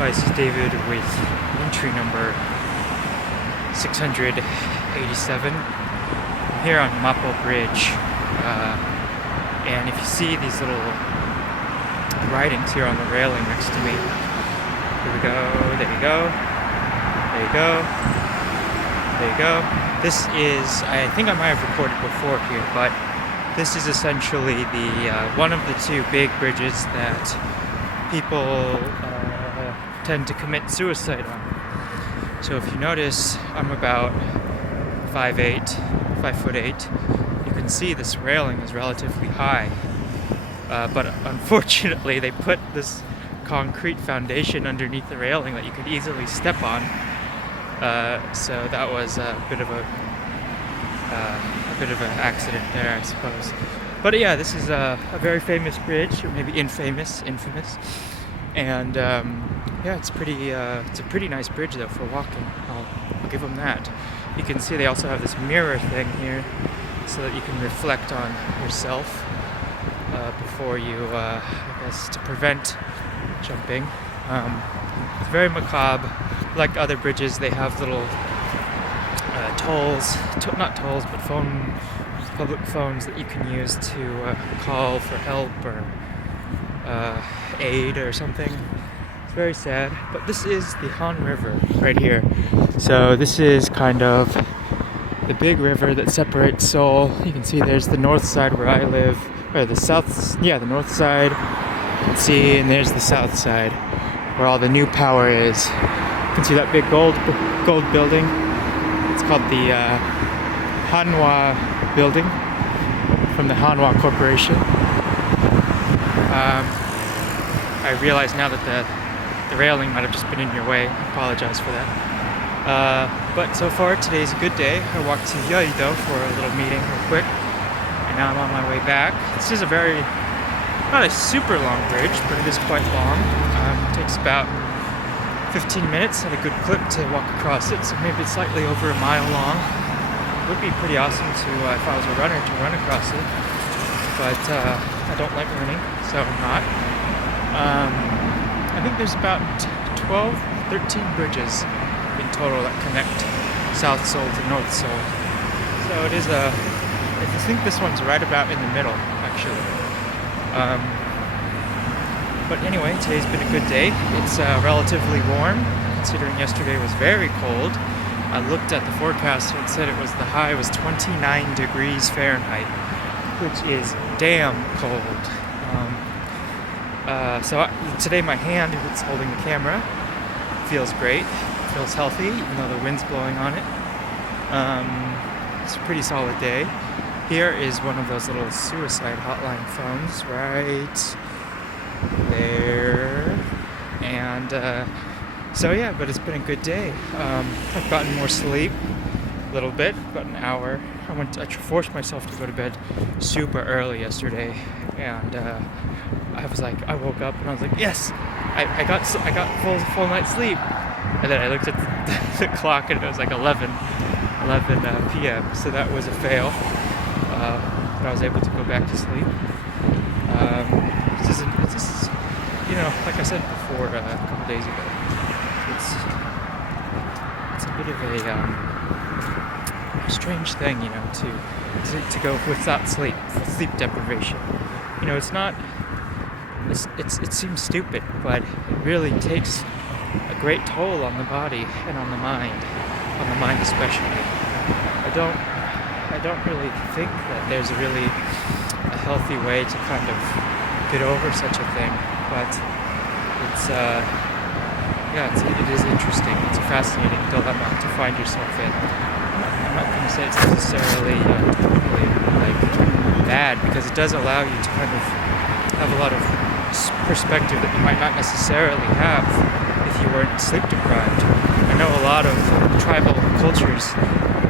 Hi, this is David with entry number 687. I'm here on Mapo Bridge, and if you see these little writings here on the railing next to me, here we go, there you go, there you go, there you go. This is, I think I might have recorded before here, but this is essentially the one of the two big bridges that people tend to commit suicide on. So if you notice, I'm about 5'8", 5'8". You can see this railing is relatively high, but unfortunately they put this concrete foundation underneath the railing that you could easily step on. So that was a bit of an accident there, I suppose. But yeah, this is a very famous bridge, or maybe infamous. And yeah, it's a pretty nice bridge though for walking. I'll give them that. You can see they also have this mirror thing here, so that you can reflect on yourself before you, I guess, to prevent jumping. It's very macabre. Like other bridges, they have little tolls, not tolls, but public phones that you can use to call for help or aid or something. It's very sad, but this is the Han River right here. So this is kind of the big river that separates Seoul. You can see there's the north side where I live, or the south, yeah, the north side. You can see, and there's the south side where all the new power is. You can see that big gold building. It's called the Hanwha building from the Hanwha Corporation. I realize now that the railing might have just been in your way. I apologize for that. But so far, today's a good day. I walked to Yeouido for a little meeting real quick, and now I'm on my way back. This is not a super long bridge, but it is quite long. It takes about 15 minutes at a good clip to walk across it, so maybe it's slightly over a mile long. It would be pretty awesome to, if I was a runner, to run across it, but I don't like running, so I'm not. I think there's about 12, 13 bridges in total that connect South Seoul to North Seoul. So it is I think this one's right about in the middle, actually. But anyway, today's been a good day. It's relatively warm, considering yesterday was very cold. I looked at the forecast and it said the high was 29 degrees Fahrenheit, which is damn cold. So today my hand that's holding the camera feels great, feels healthy, even though the wind's blowing on it. It's a pretty solid day. Here is one of those little suicide hotline phones right there. And so yeah, but it's been a good day. I've gotten more sleep a little bit, about an hour. I forced myself to go to bed super early yesterday, and I woke up and I was like, yes, I got full night's sleep. And then I looked at the clock and it was like 11 p.m. So that was a fail. But I was able to go back to sleep. This is, like I said before a couple days ago, it's a bit of a strange thing, to go without sleep deprivation. It's not. It seems stupid, but it really takes a great toll on the body and on the mind especially. I don't really think that there's really a healthy way to kind of get over such a thing, but it is interesting. It's a fascinating dilemma to find yourself in. I'm not going to say it's necessarily bad, because it does allow you to kind of have a lot of perspective that you might not necessarily have if you weren't sleep deprived. I know a lot of tribal cultures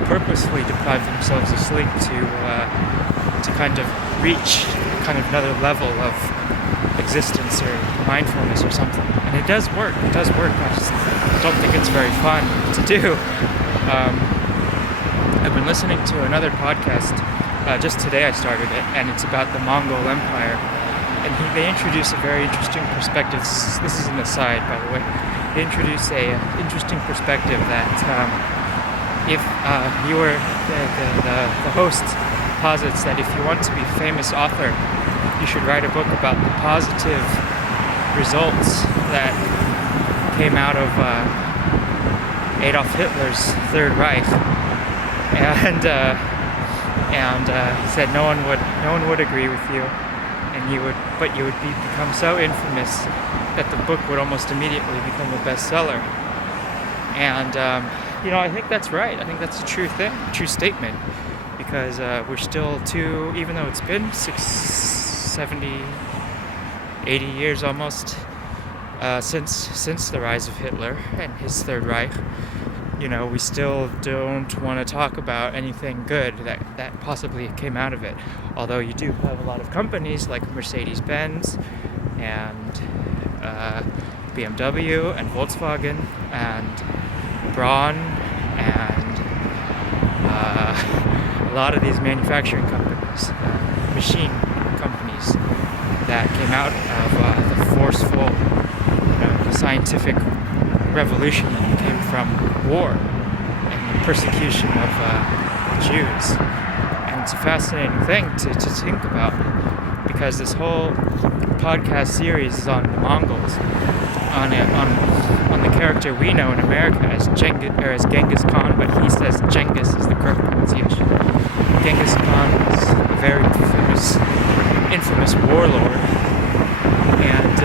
purposely deprive themselves of sleep to kind of reach kind of another level of existence or mindfulness or something. And it does work. I just don't think it's very fun to do. I've been listening to another podcast. Just today I started it, and it's about the Mongol Empire. And they introduce a very interesting perspective. This is an aside, by the way. He introduced a interesting perspective that if you were the host posits that if you want to be a famous author, you should write a book about the positive results that came out of Adolf Hitler's Third Reich, and he said no one would agree with you, and you would become so infamous that the book would almost immediately become a bestseller. And I think that's right. I think that's a true statement, because we're still even though it's been 70, 80 years almost since the rise of Hitler and his Third Reich, we still don't want to talk about anything good that possibly came out of it. Although you do have a lot of companies like Mercedes-Benz and BMW and Volkswagen and Braun and a lot of these manufacturing companies, machine companies that came out of the forceful scientific revolution that came from war and the persecution of Jews. And it's a fascinating thing to think about, because this whole podcast series is on the Mongols, on the character we know in America as Genghis Khan, but he says Genghis is the correct pronunciation. Genghis Khan was a very infamous warlord, and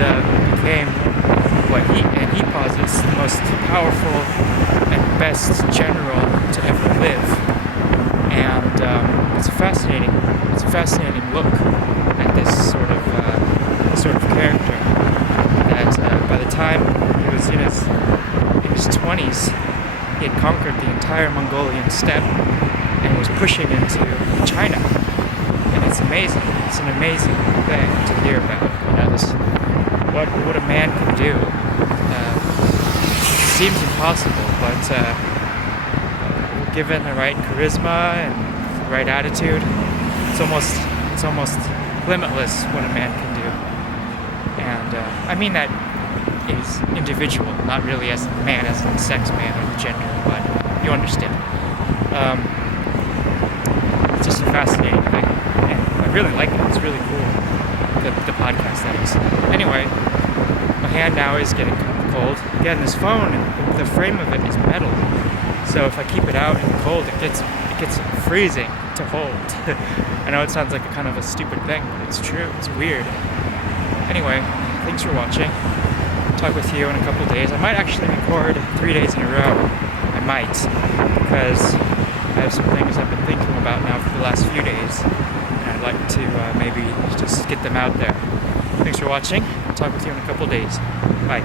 became he posits the most powerful and best general to ever live. And it's a fascinating look at this sort of character. That by the time he was in his 20s, he had conquered the entire Mongolian steppe and was pushing into China. And it's amazing. It's an amazing thing to hear about. What a man can do. Seems impossible, but given the right charisma and the right attitude, it's almost limitless what a man can do. And I mean that is individual, not really as a man, as in sex man or the gender, but you understand. It's just a fascinating thing, and I really like it. It's really cool. The podcast, that is. Anyway, my hand now is getting cold. Again, this phone, the frame of it is metal, so if I keep it out in the cold, it gets freezing to hold. I know it sounds like a kind of a stupid thing, but it's true. It's weird. Anyway, thanks for watching. Talk with you in a couple days. I might actually record 3 days in a row. I might, because I have some things I've been thinking about now for the last few days, and I'd like to maybe just get them out there. Thanks for watching. I'll talk with you in a couple days. Bye.